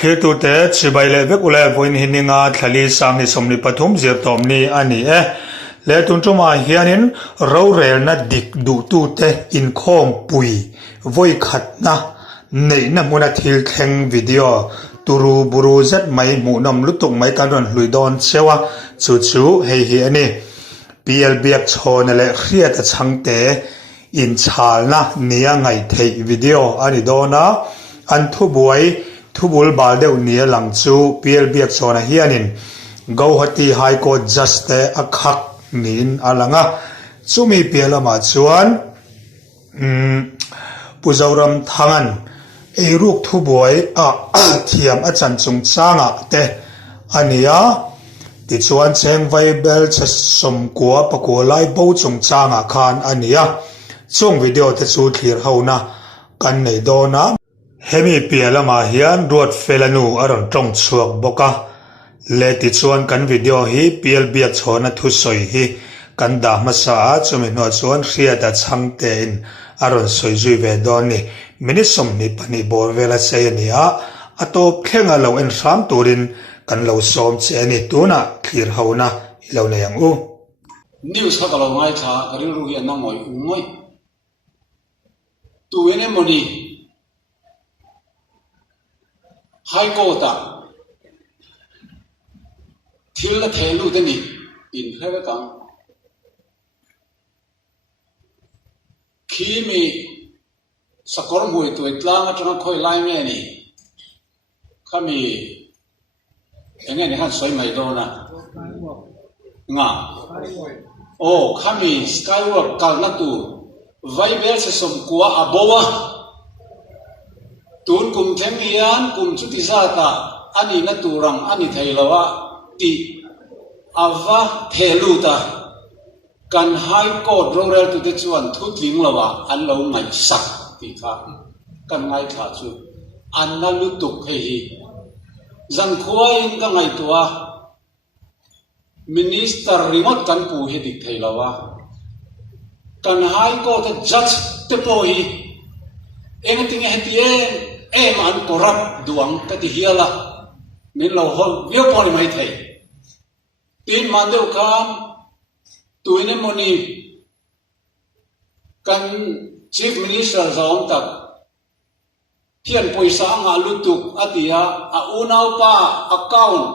khi tu te chỉ bay lệ vek ule voin hininga thali sang ni somni pathum zir tom ni ani le tun chuma hianin ro rel na dik du tu te in khom pui voi khat na nei na muna thil thleng video turu buru zat mai mu nam lutuk mai kan ron hlui don chewa chu chu hei hi ani pl biak chhon le khriat a changte in chalna nia ngai thei video ani dona an thu buai thubul baldeu nia lang chu pl biak chhona hianin Guwahati High Court Justice akhak nin alanga chumi pelama chuan puzoram thangan eruk thubuai a thiam a chanchung changa te ania ti chuan cheng vai bel che som kwa pakolai bo chung changa khan ania chung video te chu thlir hona kan nei dona hemi pelama hian ruat felanu aron tong chuak boka le ti chuan kan video hi pl biak chhona thu soi hi kan da masa chumi no chuan hriata changte in aron soi zui ve don ni mini som ni pani bor vela sei ania atop thlenga lo en ram turin kan lo som che ani tuna clear hona lo na yang u news ka lo ngai tha karing ru hi na ngoi tu ene moni high court ta thil la thelu te ni in hera kang khi mi sakor mui tu itlang atang khoi lai me ni khami enge ni han soi mai do na nga o khami skywalk kal na tu vai bel se som kwa abowa tun kum them hian kum chu ti za ta ani na turang ani theilawa ti ava theluta kan high court roral tu te chuan thutling lawa an lo ngai sak ti kha kan ngai kha chu an na lutuk hi zan khuain ka ngai tua minister remote kan pu he dik theilawa kan high court judge te po hi engting hetien em an corrupt duang ka ti hiala min lo hol vio poli mai thei tin mandeu kan tuine moni kan chief minister zong tak thian poisa nga lutuk atia a unau pa account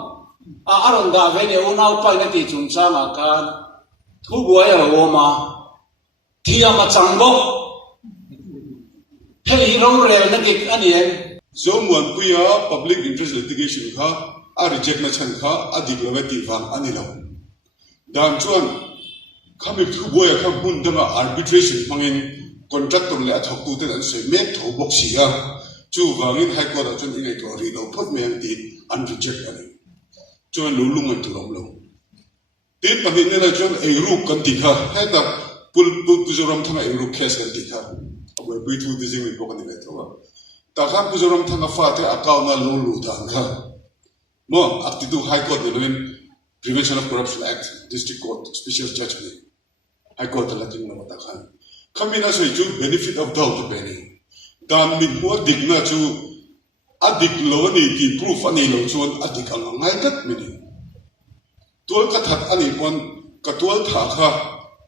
a aron da vene unau pa na ti chung changa kan thu buai ro ma thia ma changbo hei rong rel na dik anien zomuan puya public interest litigation kha a reject na chan kha a diplomatic van anilo dan chuan khami thu boya kha bun danga arbitration mangin contractor le athok tu te an se mek tho box sia chu wangin high court a chun inai to ri lo phot me ang ti an reject ani chuan lo lungan tu rom lo te panin ne la chuan ei ru kan ti kha heta pul zoram thanga ei ru case kan ti kha awe bui thu de jing ko kan ni to ta kha zoram thanga fa te account na lo lu dang kha mo akti tu high court ne Prevention of Corruption Act, District Court, Special Judgment. High Court Latin Namata Khan. Kamina so you benefit of doubt to penny. Dan min mo digna chu adik lo ni ki proof ani lo chuan adik ang ngai tat mini. Tual ka that ani pon ka tual tha kha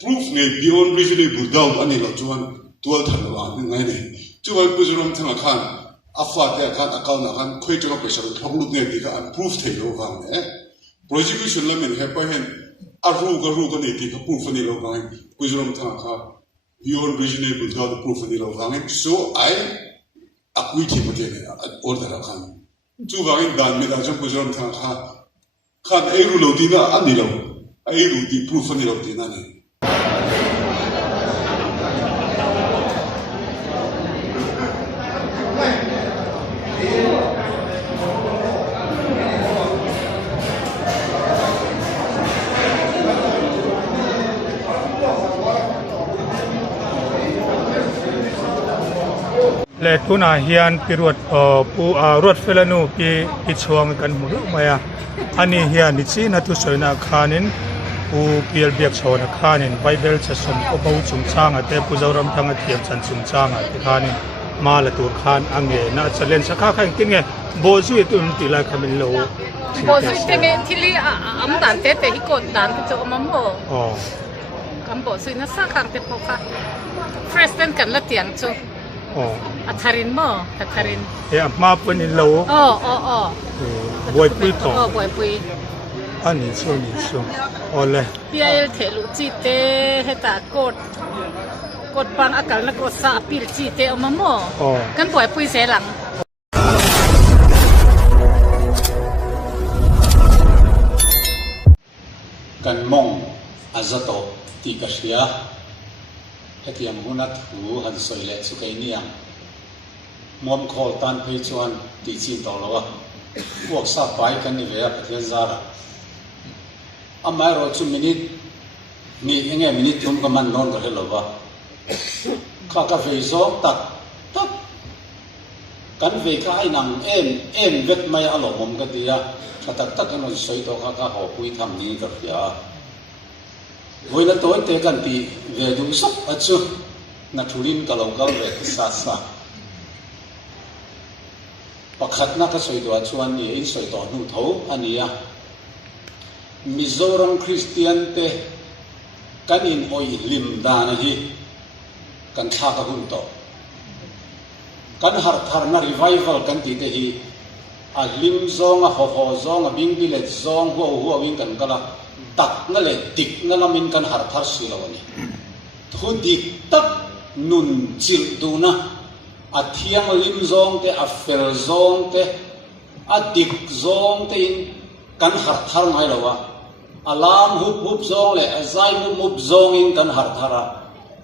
proof ne beyond reasonable doubt ani lo chuan tual tha lo ang ngai ni. Chuan puzuram thanga khan afa te khan account na khan khoi chok pesa thong lu ne di ka proof thei lo khan ne. Prosecution lamen hepa hen aru ka ne ti ka proof ani lo gang kujuram tha kha beyond reasonable doubt proof ani lo gang so I akui ki mate ne order khan chu gang dan me da jam kujuram tha kha khan eru lo dina ani lo eru di proof ani lo dina ne le tuna hian piruat pu ruat felanu pi chuang kan mu maya ani hian ni chi na tu soina khanin pu pl biak chhona khanin bible cha som ko bo chung changa te puzoram thanga thiam chan chung changa te khanin mà là tuổi khan anh nghe na cho lên sắc khác tin nghe bố duy tụi tỷ lại khamin lo bố duy tên nghe thì li ấm đàn tết thì cột đàn cái chỗ mắm hồ cắm bố duy nó sắc khác tết bốc khác fresh tên cần là tiếng chú atharin mo atharin mà bên in lo bồi pui to bồi pui anh đi xuống ole bia thể lũ chi tê hay ta cột bang akal na cột sa pil chi tê ở mắm hồ căn bồi pui sẽ lặng kan mong azato ti kasia hetiam hunat hu han soile chu kai niang mom khol tan phei chuan ti chin to lo buộc sa pai kan ni ve a pathian zara amai ro chu minute ni enge minute tum ka man non ka helo wa kha ve zo tak kan ve ka ai nang em vet mai alo mom ka dia tak kan soi to kha ho pui tham ni ka ya voi na toy te kan ti ve du sok achu na thurin ka lo kal ve sa pakhat na ka soi do chuan ni in soi to nu tho ania Mizoram Christian te kan in oi lim da na hi kan tha ka hun to kan har thar na revival kan ti te hi a lim zong a ho zong a bing bilet zong hu wing kan kala tak na le dik na lamin kan har thar si lo ni thu dik tak nun chil du na a thiang lim zong te a fel zong te a dik zong te in kan har thar ngai lo wa alam hup zong le a zai mup zong in kan har thara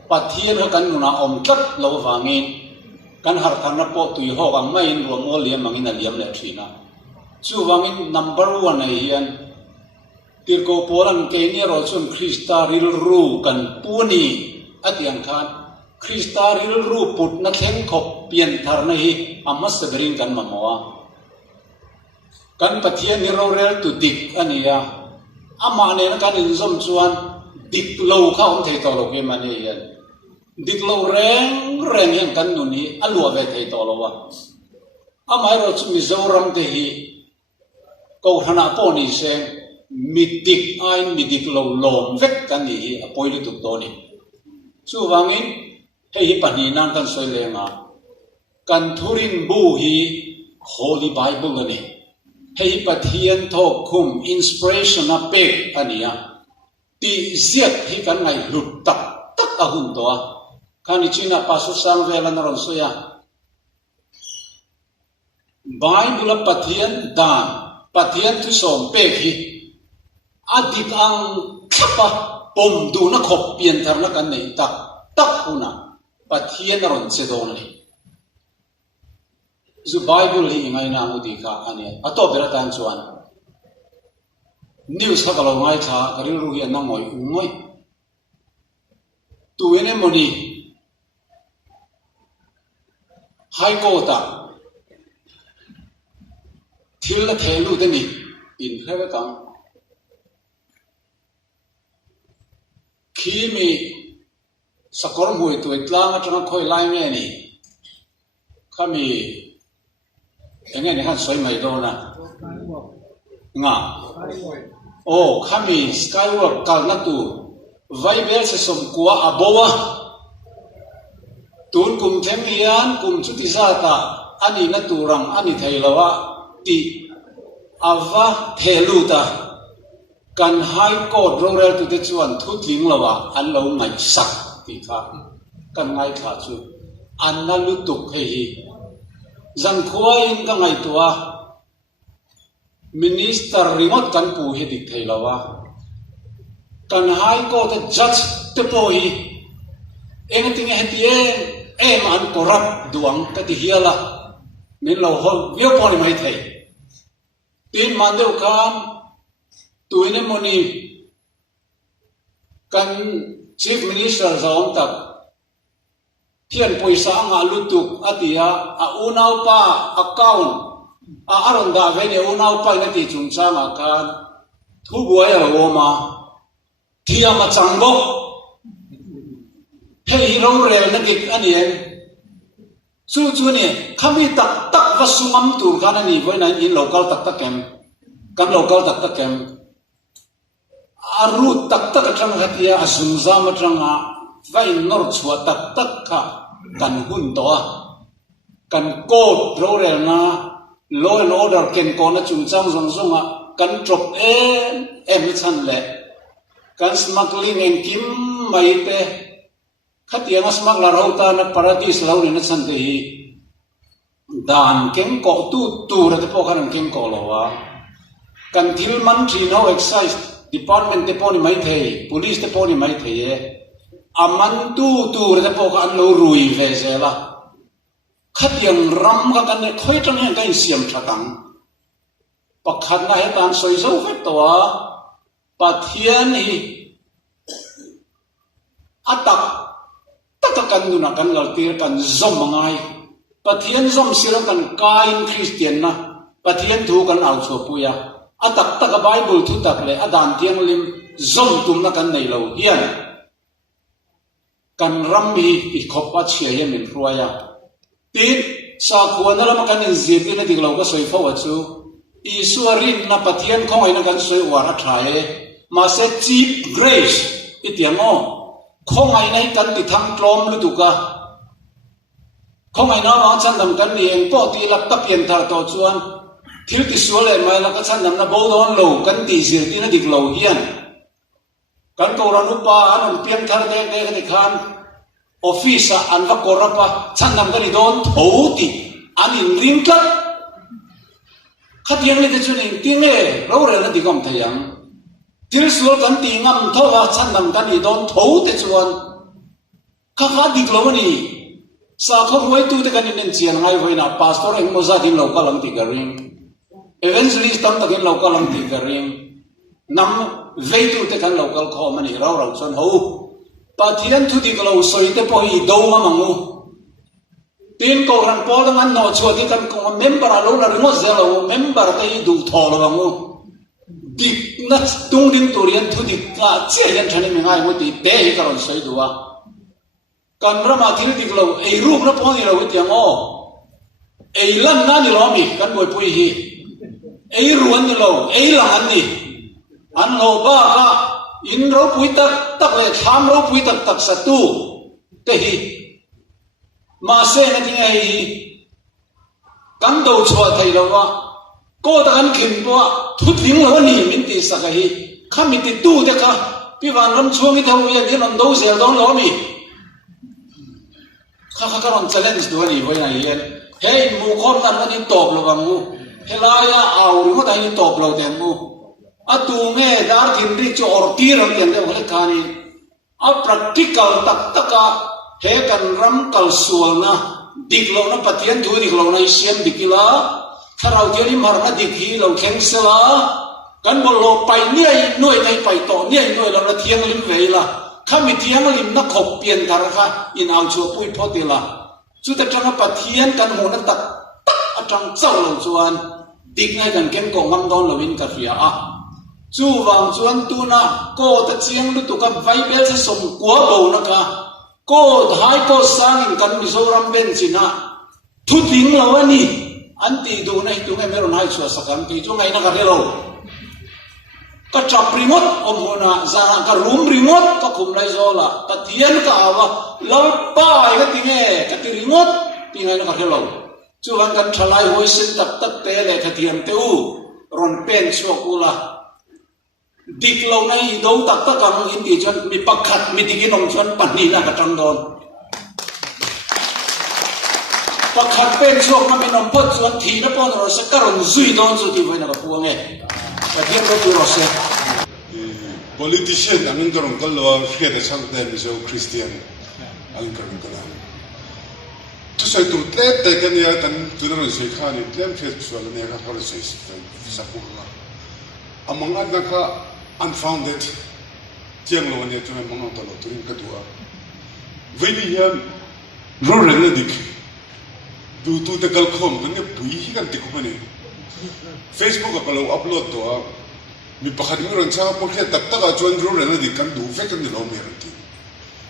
pathian ha kan nuna om tlap lo wangin kan har thar na po tui ho ang mai in ruang o liam angin a liam le thina chu wangin number 1 nei hian tirko poran ke ni ro chun Krista ril ru kan puni atiang khan Krista ril ru put na thleng khop pian thar na hi amas severin kan mamoa kan pathian ni ro rel tu dik ania ama ne na kan in zom chuan dik lo kha om thei to lo ke mani hian dik lo reng hian kan nu ni alua ve thei to lo wa amai ro chu Mizoram te hi ko thana po ni se midik ain midik lo lom vek kan ni hi apoi lu tuk to ni chu wangin hei hi pani nan kan soi lenga kan thurin bu hi Holy Bible ani hei pathian thok khum inspiration a pek ania ti ziat hi kan ngai lut tak a hun to khani china pasu sang velan ron soya Bible pathian dan pathian thu som pek hi adik ang khapa pom du na khop pian thar na kan nei tak una pathian ron che don ni zu Bible hi ngai na mu di kha ani ato bera tan chuan news ha kalo ngai kha karil ru hi na ngoi ungoi tu ene moni hai ko ta thil la thelu de ni in khave kam kimi sakor mui tu itlang atang khoi lai nge ni kami enge ni han soi mai do na nga kami skywalk kal na tu vai bel se som kwa abowa tun kum them hian kum chu ti zata ani na turang ani theilawa ti ava thelu ta kan high court rorel tu te chuan thutling lawa an lo ngai sak ti kha kan ngai kha chu an na lu tuk he hi zan khua in ka ngai tua minister remote kan pu he dik theilawa kan high court judge te po hi engting hetie em an corrupt duang ka ti hiala min lo hol vio poni mai thei tin man deu kan tuine moni kan chief minister zong tak thian poisa nga lutuk atia a unau pa account a aron da ve ne unau pa na ti chung changa kan thu buai a woma thia ma changbo hei ro rel na dik anien chu ni khami tak tak va sungam tur kana ni voina in local tak kem kan local tak kem aru tak atang hatia azumza matranga vai nor chua tak kha kan hun to kan code rorel na law and order ken ko na chung chang zong zonga kan drop em chan le kan smuggling en kim mai te khatiang smuggler hota na paradise law ni na chan te hi dan ken ko tu ra te po kan ken ko lowa kan thil man thi no excise department te poni mai thei police te poni mai thei aman tu ra te po kan lo rui ve zela khatiang ram ka kan ne khoi tang hen kai siam thakang pakhat na hetan soi zo vet towa pathian hi atak kan nu na kan laltir kan zom mangai pathian zom sira kan kain christian na pathian thu kan au cho puya atak bible thu tak le adan tiang lim zom tum na kan nei lo hian kan ram hi i khopa chia hian min ruaya tin sa khuana lam kan in zir tin dik lo ka soi fo wa chu isuarin na pathian khong ai na kan soi war a thae ma se cheap grace itiamo khong ai nai kan ti thang tlom lu tu ka khong ai na wa chan dam kan ni eng po ti lap ta pian thar to chuan thil ti sual le mai la ka chan dam na bo don lo kan ti zir tin dik lo hian kan ko ran upa an pian thar de ka ti khan office an va korapa chan dam kan ni don thouti an in ring tlat khatiang le te chu ning ting e ro re na di kom thayang til sual kan ti ngam thowa chan dam kan ni don thoute chuan kha dik lo ni sa kho roi tu te kan in chian ngai hoina pastor eng moza din lo ka lang ti garing evangelist tam takin lo ka lang ti garing nam ve tu te kan local kho mani ro chon ho pathian thu dik lo soi te po hi do ma mangu tin ko ran po dang an no chu ti kan ko member alo na ringo zelo member te du tho lo mangu dik na tung din turian thu dik ka che yan thani mi ngai mo ti te hi karon soi duwa kan rama thil dik lo ei rup na po ni lo ti ngo ei lan na ni lo mi kan boi pui hi ei ruan ni lo ei la an ni an lo ba ka in ro pui tak le tham ro pui tak sa tu te hi ma se na ti ngai kan do chwa thai lo wa ko ta kan khin bo thu thing lo ni min ti sa ka hi khami ti tu te ka pi wan ram chuang i thau ya ni ron do zel dong lo mi kha ron challenge do ni voi na yen hey mu khom nan ni top lo bang mu helaya au ri mo ta ni top lo ten mu atu nge dar thin ri cho or ti ram ten de hole khani a practical tak ka he kan ram kal sual na dik lo na pathian thu dik lo na siam dikila tharau jeri marna dikhi lo kheng sela kan bol lo pai ni ai noi nei pai to ni ai noi lo na thiang lim veila khami thiang lim na khop pian thar kha in au chu pui photila chu ta tanga pathian kan ho na tak atang chau lo chuan dik ngai kan ken ko ngam don lo in ka ria a chu wang chuan tu na ko ta chiang lu tu ka bible se som kwa bo na ka ko hai ko sang in kan mizoram ben china thu ting lo ani an ti du nei tu ngai meron hai chu sakam ti chu ngai na ka re lo ka chap ringot om hona za ka room ringot ka khum lai zola ka thian ka awa lo pa ai ka tinge ka ti ringot ti ngai na ka re lo chu wan kan thalai hoi sin tak te le ka thiam te u ron pen chu kula dik lo nai do tak kam in ti chuan mi pakhat mi dikin ong chuan pani na ka tang don pakhat pen chu ma mi nom pot chuan thi na pon ro sa karon zui don chu ti voina ka puang e ka tiam ro tu ro se politician angin karong kalwa fe de sang de so christian angin karong kala tu sai tu te kan ya kan tu na se khani tlem fe chuan ne ka har se sa pula among adna ka unfounded tiang lo ne tu mong to lo turin ka dua veni yan ro re na dik du tu te kal khom kan ne pui hi kan te ko ne facebook ka lo upload to mi pakhat mi ron cha po khe tak taka chuan ro re na dik kan du fe kan ni lo me ran ti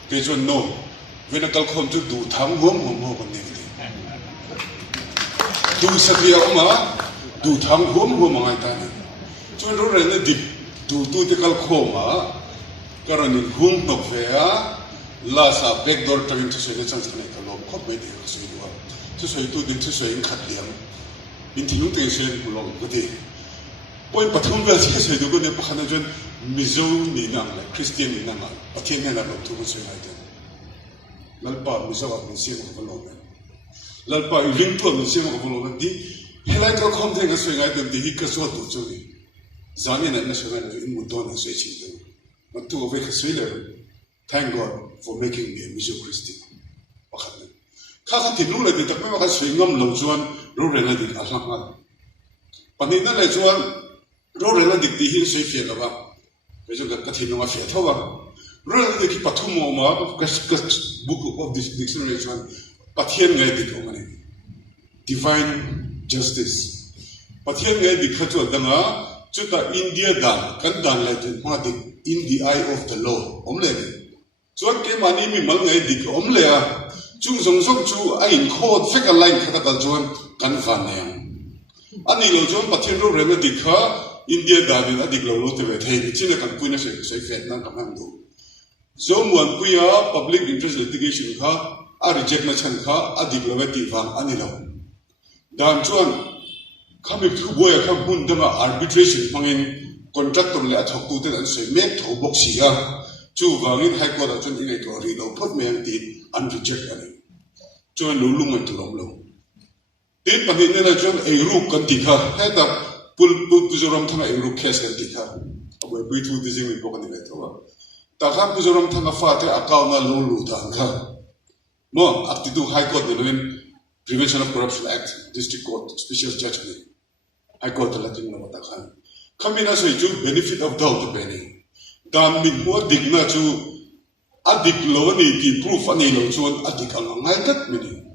pe chuan no vena kal khom chu du thang hom hom ho kan ni du sakriya oma du thang hom mangai ta ni chuan ro re na dik du tu te kal khoma karani hum tok ve a la sa backdoor train to se le chance ne ka lo khop me de se wa chu soi tu din chu soi khat liam bin thi nu te se ku lo ko de point pathum ga se se du ko ne pakhana jon mizo ni nam la christian ni nam pathian ne la lo tu ko se ai de lalpa mizo wa ni se ko lo me lalpa ring to ni se ko lo me di helai ko khom the ga se ga de di ka so tu chu ni zani na na se ga in mu don se chi de but to over the thank God for making me a Mizo Christian. Kaka tinula di takme waka swingam lo juan ro rela di alangan. Panina le juan ro rela di tihin sui fia lava. Bejo ka katinunga fia tawa. Ro rela di ki patumo oma kas book of this dictionary juan patien ngai di omani. Divine justice. Patien ngai di kachua danga chuta India dan kan dan le din ma di in the eye of the law omle chuan ke mani mi mal ngai dik omle a chung zong zong chu a in khod fek a line khata kal chuan kan van ne ani lo chuan pathian ro rena dikha India dan in adik lo lo te ve thei chine kan puina se se fet nan kam do zomuan puya public interest litigation kha a reject na chan kha adik lo ve ti van ani lo dan chuan khamik thu boya kham hun dama arbitration mangin contractor le athok tu ten an se mek tho box sia chu wangin high court chun ingai to ri lo phot me ang ti an reject ani chuan lo lung an tu lo tin pani ne la chuan ei ru kan ti kha head up pul zoram thanga ei ru case kan ti kha awe pui thu ti jing ko kan ni to ta kha pu zoram thanga fa te account na lo lu ta kha mo akti tu high court ne Prevention of Corruption Act district court special judgment high court la tin lo ta kha Kamina say to benefit of doubt penny. Dan min mo digna to adik lo ni ki proof ani lo chuan adik ang ngai tat mini.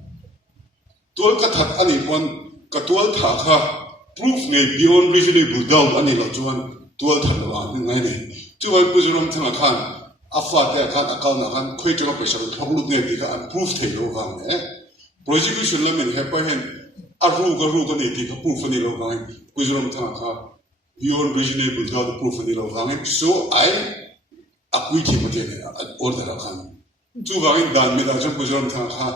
Tual ka that ani pon ka tual tha kha proof ngai beyond reasonable doubt ani lo chuan tual tha lo an ngai ni. Chuan pujuram thanga khan afa te khan account na khan khoi changa paisa lo thoglu ne di ka proof thei lo wang ne. Prosecution la men hepa hen aru ga ni ti ka proof ani lo wang pujuram thanga kha beyond reasonable doubt proof ani lo wang so I acquit him again order khan chu wang dan me da jam pujuram thanga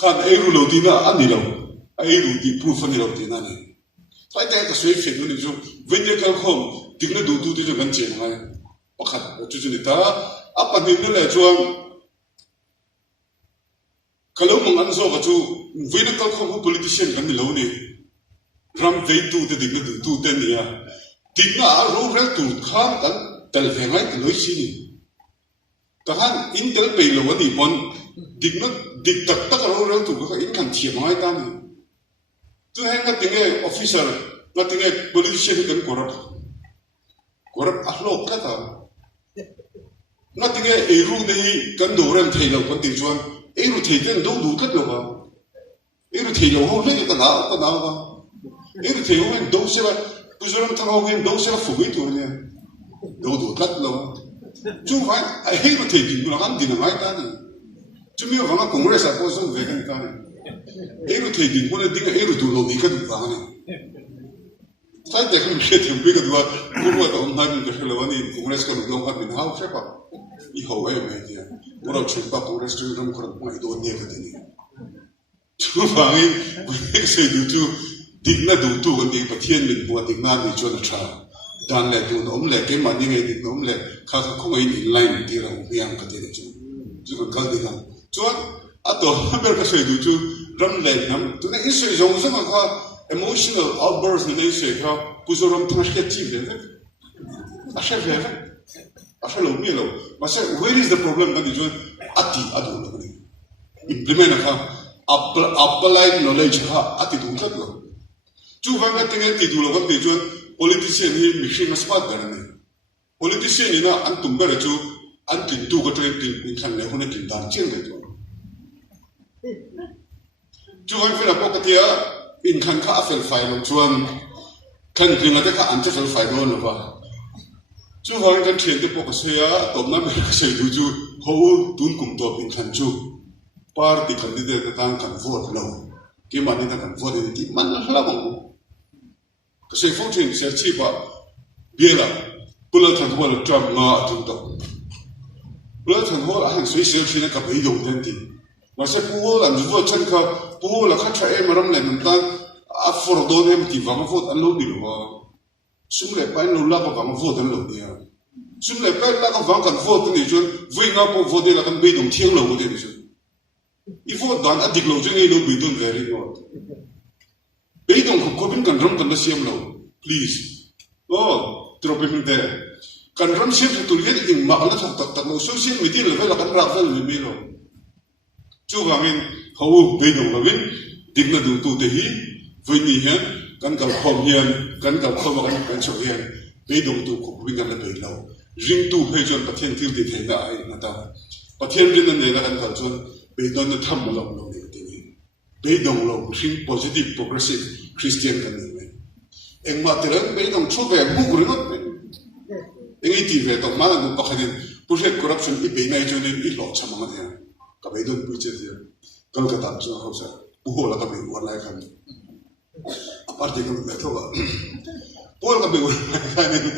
khan eru lo di na ani lo eru di proof ani lo di na ni sai te ka sui fit ni ju when you come home digna du ti ju gan che ngai pakhat chu ni ta apa ni le chuang kalau mong anzo ka chu when you come home politician kan ni lo ni ram vei tu te digna du tu te ni ya digna ro rel tu khan kan tel vengai te loi si ni ta han in tel pe lo ni pon digna dik tak ro rel tu ka in kan thi mai ta ni tu hai ka tinge officer na tinge politician kan corrupt ahlo ka ta na tinge eru nei kan do ran thei lo kan ti chuan eru thei ten do du kat lo ba eru thei lo ho le ka na ba eru thei ho do se ba pujuram thang ho do se ba fu gi tu ne do du kat lo chu vai ai eru thei din lo kan din mai ta ni chu mi va ma congress a ko so ve kan ta ni eru thei din ko ne ding eru du lo ni ka du ba ni sai te kan che te bi ka du ba ku ro ta on han ka shela ni congress ka do ha min ha che pa I ho e me dia ora che pa congress tu ram ko mai do ni ka ni chu va ni se du tu digna du tu ko ni pa thien min bo digna ni chu na cha dan le tu nom le ke ma ni nge dik nom le kha ko ngai ni line ti ra u yang ka te chu chu ko kal diga chu a to ber ka se du tu ram le nam tu ne isu jong sa ma ka emotional outburst ni se ka puzoram transcriptive le a chef After lo, but say where is the problem that is ati adu lo ni implement ka apply knowledge ka ati du ka lo chu wang ka tinge ti du lo ka ti chu politician ni machine na spat gar ni politician ni na an tum ber chu an tin tu ka train tin ni khan le hone tin dan chen le tu chu wang fe na ko ka tia in khan ka afel file lo chuan khan ringa te ka an te fel file lo ba chu hoi kan thian te pok se ya tom na me se du chu ho tun kum to pin khan chu party candidate ta kan vote lo cái mà nên thằng vô thì cái mà nó là bằng cái sự phong trình sẽ chỉ bảo biết là bây giờ thằng vô là Trump ngã chúng ta bây giờ thằng vô là hàng suy sửa chuyện cái bị dùng đến thì mà sẽ bố là vô chân cả bố là khách trẻ mà làm này mình ta afford em thì vắng vô anh lâu đi rồi súng lại phải lâu la có vắng vô đến lâu đi à súng lại phải là có vắng cần vô đến đi chứ vì ngã có vô đến là cần bị động thiêng lâu đến đi chứ if vô đoàn ăn thịt lâu chứ ngay lâu bị động về đi rồi bị động có bên cần râm cần nó xiêm lâu please drop in there cần râm xiêm thì tụi hết những mà nó thật thật lâu social media là phải là cần rap phải là bị lâu chú vàng in hầu bị động là biết định là đủ tụ thể với nhỉ hết cần cầu khom hiền cần cầu khom và cần sầu hiền bị động tụ cũng bị cần là bị lâu riêng tụ hay chọn bắt thiên tiêu thì thấy đại người ta bắt thiên riêng này là cần cầu chọn bị động nó thầm một lòng lâu này bị động lâu riêng positive progressive Christian cái này em mà từ đó bị động chốt về bục rồi đó em ấy thì về tổng mà là một bậc hành project corruption ít bị này cho nên ít lọt chăm mà thế các bạn don't preach it here kalau kata tu aku rasa buhol lah kami buat lagi kami apa arti kami betul tak buhol kami buat lagi kami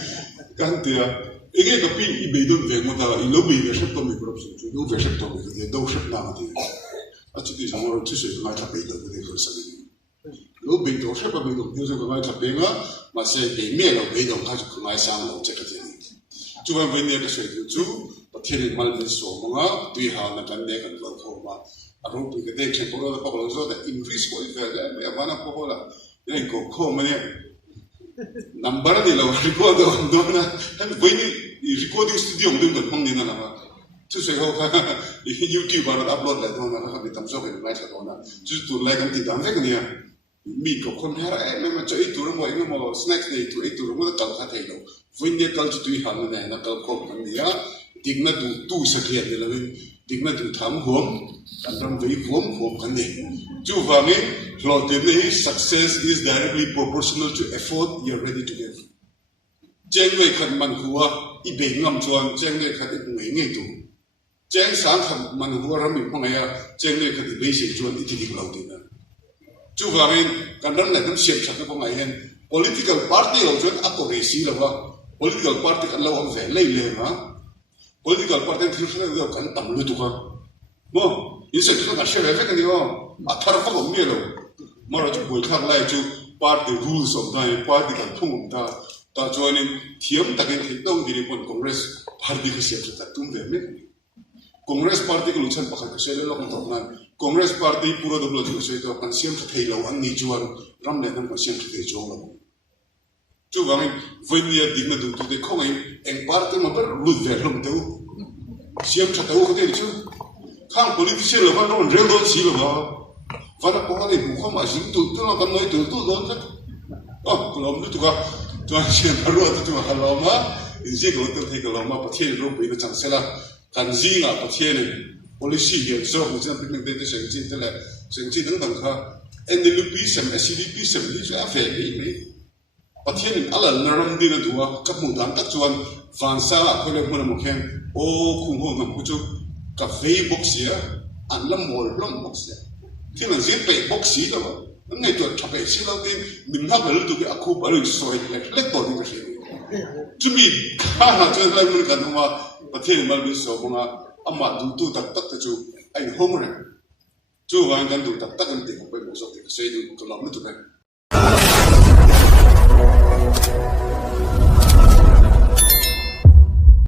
kan dia ingin tapi ibu itu dengan kita lobby versi tu corruption tu versi tu dia dua versi nama dia acuh dia sama orang tu sesuatu macam apa itu dia kerana lobby tu siapa itu dia sesuatu macam apa enggak masih demi lobby itu kacu kenai sang lo cakap dia cuma benda sesuatu tu thiên mal bên số mga tuy hà là cần để cần lâu khâu mà rồi tụi cái đây trên phố là bao giờ là increase của cái là mấy bạn nào bao là cái này có khâu mà này number này là record đó na hắn với recording studio mình được không nên là mà chú sẽ không YouTube nó upload lại thôi nó không bị tạm số cái này là đó chú tụi lại cần tìm cái này mình có con hay là em mà cho ít tụi nó mọi người mà snack này tụi ít tụi nó cần phải thấy đâu với những cái tụi hà này nó cần khâu cái này tiếng là tu sự kiện thì là tiếng là tham huống anh đang với huống cái này chú vàng ấy lo tiền này success is directly proportional to effort you're ready to give trên người khẩn man hùa ít bị ngâm chuan trên người khẩn ít người nghe tu trên sáng khẩn man hùa ra mình không nghe trên người khẩn ít bị sinh chuan ít thì lâu tiền chú vàng ấy cái đó là cái chuyện chắc cái không ai hen political party lâu chuan accuracy là vậy political party cái lâu ông về lấy lên hả political party thì chúng ta cần tầm lưu tu ha, mà instead chúng ta share cái này mà, thà phải có nhiều rồi, mà rồi chúng ta khác lại chú party rules of the party cần thông ta, ta cho nên thiểm ta cái thì đâu đi đến Congress party cái sự ta tung về mấy, Congress party cái lúc chân bắt cái sự lo không tốt này, Congress party pura double cái sự đó cần xem cái thấy lâu anh đi chuan, ram lên năm cái xem cái thấy chỗ lâu. Chú vàng với nhiều điểm là tụi tôi không anh party mà vẫn lùi về lòng đâu, xem cho đâu có thể chứ, khang politician là vẫn còn real đó chỉ là và nó có cái gì không mà dính tụi tôi là con nói tụi tôi đó chứ, còn làm được tụi tôi xem nó rồi tụi tôi làm mà, gì cái tôi thấy cái làm mà bắt thiên rồi bây giờ chẳng sẽ là cần gì à bắt thiên này, policy hiện giờ cũng chẳng biết mình đây sẽ gì thế là sẽ gì đứng đằng khác, NLP xem SCDP xem gì sẽ phải cái gì bắt thiên alla naram đi là đùa các mùng đám các chuan phản xa khơi lên một một khen ô khung hồn nằm khu cà phê boxia ăn lâm mồi lâm boxia thế là giết bể boxi đó mà ngày tuần chụp bể xí lâu tiên mình hấp lại tụi cái aku bảo rồi soi lại lấy bỏ đi cái gì chúng mình khá là chơi lại mình cần mà bắt thiên mà biết số mà amma tu tắc tắc cho chú anh hôm rồi chú vàng cần tu tắc tắc anh tìm một bên một số thì cái gì cũng làm được tụi này